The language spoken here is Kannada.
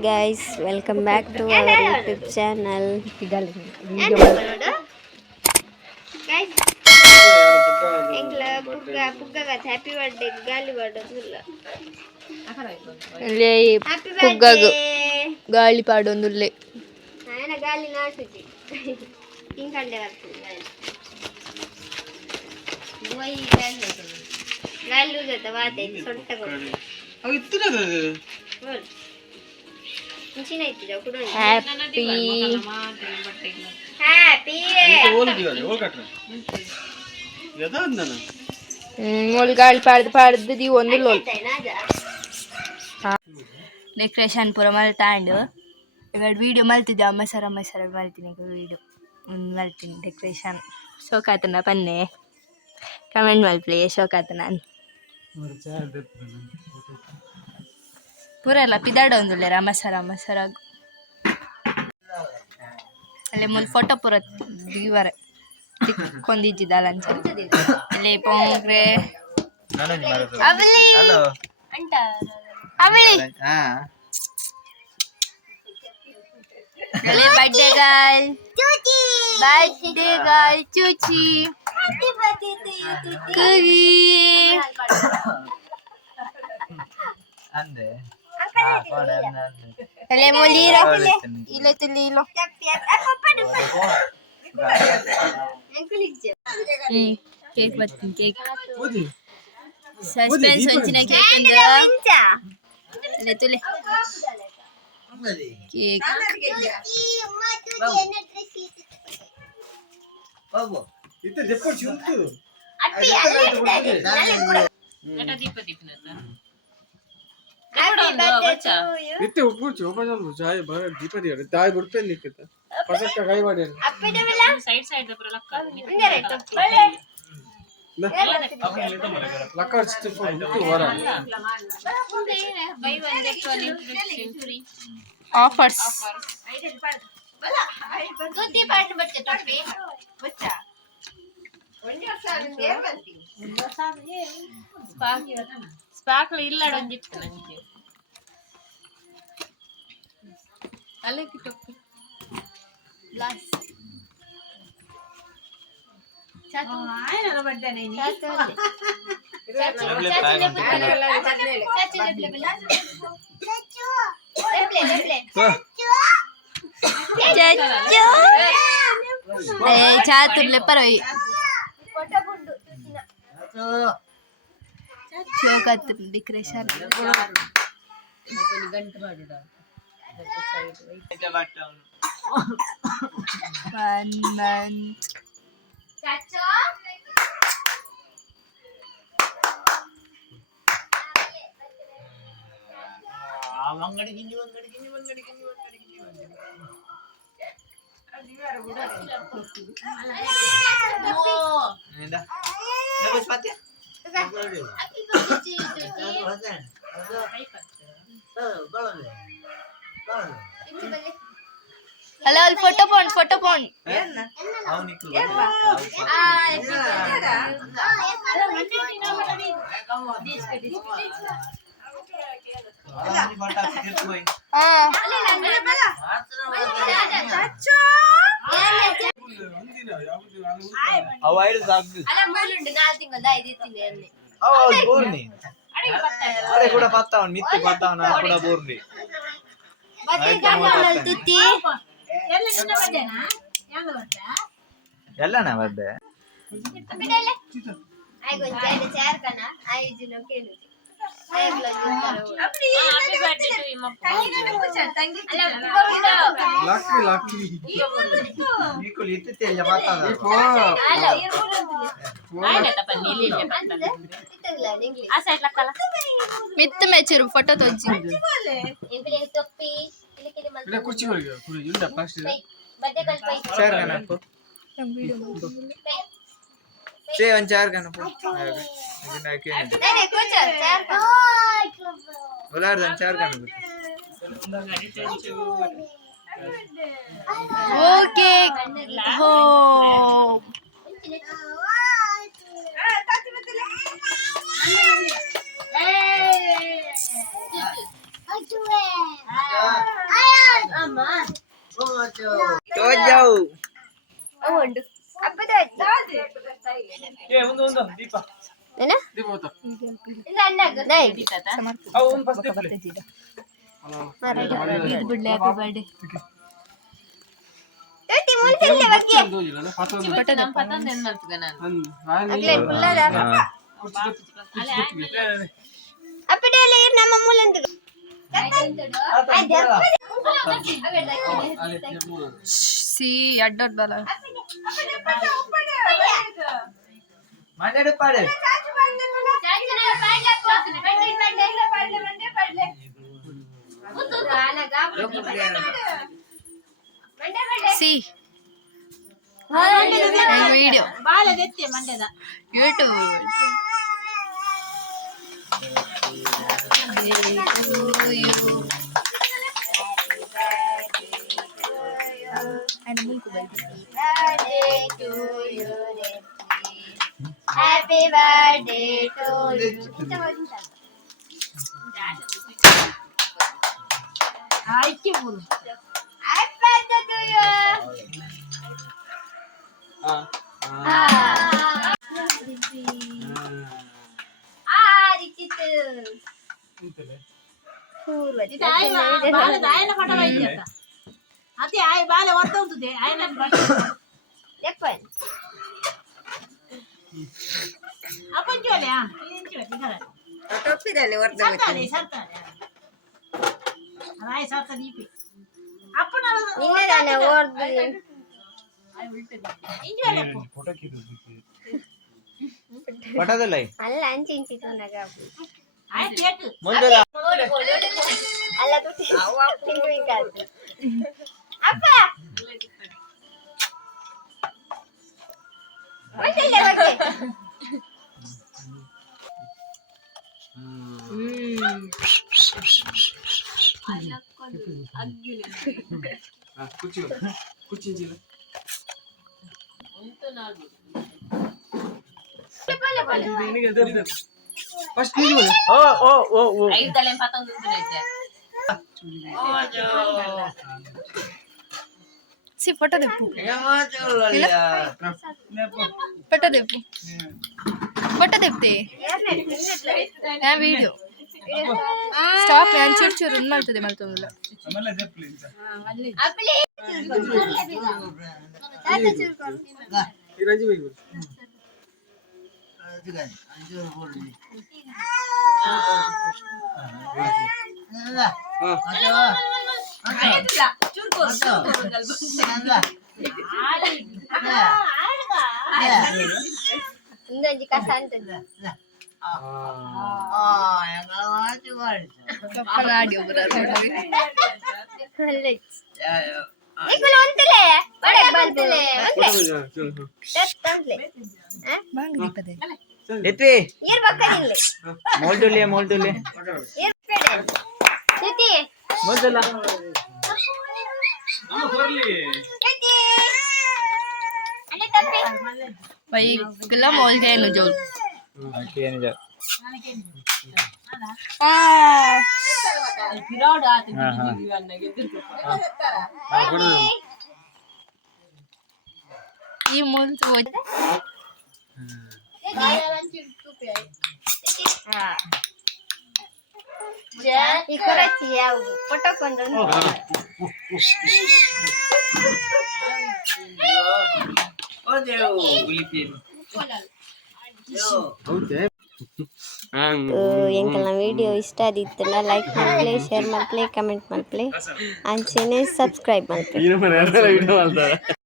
guys, welcome back to our YouTube channel. Guys, happy birthday, gali birthday. ಪುಗ್ಗಗು ಗಾಳಿ ಪಾಡೊಂದುಲ್ಲೆ ಆಯನ ಗಾಳಿ ನಾಟುಜಿ ಹಿಂಗಂಡೆ ಬರ್ತದೆ ಗೋಯಿ ಗಾಳಿ ಲೂಜತ ವಾತೆ ಸೊಂಟ ಕೊಡು ಅವು ಇತ್ತುನದ ಮುಂಚಿನ ಇತ್ತಿದ ಕುಡು ಹ್ಯಾಪಿ ಓಲ್ ದಿವಾಲಿ ಓಲ್ ಕಟ್ರ ಯದಾ ಅಂದನ ಓಲ್ ಗಾಳಿ ಪಾಡ್ದು ದಿ ಒಂದು ಲೋಲ್ ಡೆಕೋರೇಷನ್ ಪೂರ ಮಲ್ತಾಂಡು ಇವಾಗ ವೀಡಿಯೋ ಮಲ್ತಿದ್ದೆ ಅಮ್ಮ ಸರ ಮಲ್ತೀನಿ ವೀಡಿಯೋ ಮಲ್ತೀನಿ ಡೆಕೋರೇಷನ್ ಶೋಕಾತನ ಪನ್ನೆ ಕಮೆಂಟ್ ಮಲ್ಪ್ಲಿ ಶೋಕಾತ ನಾನು ಪೂರ ಎಲ್ಲ ಪಿದಾಡ ಒಂದುಲ್ಲೆ ಅಮ್ಮ ಸರ ಅಲ್ಲೇ ಮುಂದೆ ಫೋಟೋ ಪೂರ ದಿವರೆ ಚಿಕ್ಕೊಂದಿದ್ದಿದ್ದಲ್ಲ ಅಂಚ ಅಲ್ಲೇ ಪೊಂಗ್ರೆ ಅವಳಿ ಅಂಟ ಅವಳಿ अरे बर्थडे गर्ल चूची हैप्पी बर्थडे टू यू चूची ಅಂದೆ अरे मोलीरा इले तुलीलो केक बत्ती केक सस्पेंस ಒಂಚಿನ ಕೇಕ್ ಅಂದ ಅಲೆ ತುಲೆ ಕೇಕ್ ಬಾಬು ಇತ್ತೆ ಜೆಪ್ಪರ್ ಚುಂತು ಎಟ ದೀಪನತ ಇತ್ತೆ ಉಪ್ಪುಚು ಒಬ್ಬಜಲ್ಲು ಜಾಯ್ ಬರ ದೀಪ ದಿಯಡೆ ತಾಯಿ ಬಿಡ್ಪೆ ನಿಕ್ಕಿತ ಪಸಕ್ಕ ಕೈ ಮಾಡಿ ಅಪ್ಪೆದೆಲ್ಲ ಸೈಡ್ ಪುರ ಲಕ್ಕ ಇಂದರೆ ತಪ್ಪಿ ಲಕ್ಕ ಸ್ಟಿಫನ್ ಉಂಟು ವರ buy one get one free offers ತುತ್ತಿ ಪಾಟ್ ಬಚ್ಚೆ ತಪ್ಪಿ ಬಚ್ಚ ಸ್ಪಾರ್ಕ್ಲ್ ಇಲ್ಲಡ ಒಂದಿತ್ತು ನನಗೆ ಅಲ್ಲೇ ಕಿಟ್ಟೊಪ್ಪಿ ಗ್ಲಾಸ್ ಚಾತು ಆಯನಲ್ಲ ಬಡ್ಡನೆ ನೀ ಚಾತು ಚಾತುರ್ಲೆ ಪರವಿ ಶೋಕತ್ ಡೆಕೋರೇಷನ್ ಅಂಗಡಿ ಗಿಂಜಿ ಅಲ್ಲ ಅಲ್ಲಿ ಫೋಟೋ ಪೋನ್ కూడా పత్తావన్ మిత్తి పత్తావన్ కూడా బోర్ని ಎಲ್ಲನ ಬರ್ದೆ ಮಿತ್ತ ಮೆಚ್ಚರು ಫೋಟೋ ತೋಜಿ चार गाना चार गाना ओके हो ಏನ ದೀಪ ಹೋತ ದೈ ಇದು ಬಿಡ್ಲೆ ಹ್ಯಾಪಿ ಬರ್ಡೇ ಟಟಿ ಮುಂತಿಲ್ಲೆ ಬಗ್ಗೆ ದೋಜಿಲ್ಲ ಪತಂದ ಬಟ್ ನಮ್ಮ ಪತಂದ ಏನ್ ಮಾಡ್ತೀಗ ನಾನು ಅಗ್ಲೇ ಕುಲ್ಲದ ಅಪ್ಪಡೇಲೆ ನಮ್ಮ ಮೂಲಂದು ಸಿ ಅಡ್ಡಡ್ ಬಲ ಮಂಡೆ ಪಾಡೆ ಸಿ ವಿಡಿಯೋ ಬಾಳೆದೆತ್ತೆ ಮಂಡ್ಯದ YouTube Happy birthday to you. ಆಯ್ಕೆ ಬೋಲು Happy birthday to you. Dicitu. ಇದು ಆಯ್ ಬಾಳೆದ ಆಯನ ಫೋಟೋ ಐತಿ ಅಂತ ಅತಿ ಆಯ್ ಬಾಳೆ ಒತ್ತ ಉಂಟುದೆ ಆಯನ Depan. ಅಪ್ಪನ್ ಜೋಲೆ ಏನ್ ಜೋಲೆ ಇಗರ Topidalle warna ಸರ್ತಾನೆ ಸರ್ತಾನೆ ರಾಯ್ ಸರ್ತ ದೀಪಿ ಅಪ್ಪನ Ninna warna. ಇಂಜೋಲೆ ಪಟದಲ್ಲ Alla anci inci tunaga. ಆಯ್ cake ಮುಂದಲ್ಲ Alla tutti. Tinggu ikat. Apa? Mandele bagi. ಕುಚ್ಚಿ ಕುಚ್ಚಿಂಜಿಲ್ಲ ಫಸ್ಟ್ ನೀನು ಬನ್ನಿ ಓ ಓ ಓ ಓ ಐದು ತಲೆ ಪತಂಗ ಉಂಟು Si foto depu. ಹೆಂಗ Foto depu. Foto depte. Na video. Stop yan chur chur un maltade maltondula. ಆಮೇಲೆ ದೆಪ್ಲಿ ಅಂತ Apple. Tata chur kor. ಈ ರಂಜಿ ಬೈ ಅದಕ್ಕೆ ಅಂಜೂರ ಬೋರ್ಡಿ Inda jika santai. Kapan audio berarti? College. Ikut lontele, pada bantele, lontele. Lontele. Bang di pada. ಎತ್ವಿ Yer bakkarinle. ಮೋಲ್ಡುಲೆ Yer pede. Titi. ಮೊದಲ Titi. Ada tapi. Baik, kelam all day no jol. ಏನಿದೆ Ah. ಪಿರಾಡ್ ಆತಿ ಹಾ ಹಾ ಈ ಮುಂಚೆ ಈ ಕೊರಚಿ ಯಾವ ಫೋಟೋ ಕೊಂಡು ಎಂಕಲ್ನ ವಿಡಿಯೋ ಇಷ್ಟ ಆದಿತ್ತಲ್ಲ ಲೈಕ್ ಮಾಡ್ಲಿ ಶೇರ್ ಮಾಡ್ಲಿ ಕಮೆಂಟ್ ಮಾಡ್ಲಿ ಅಂಚೆನೆ ಸಬ್ಸ್ಕ್ರೈಬ್ ಮಾಡ್ಲಿ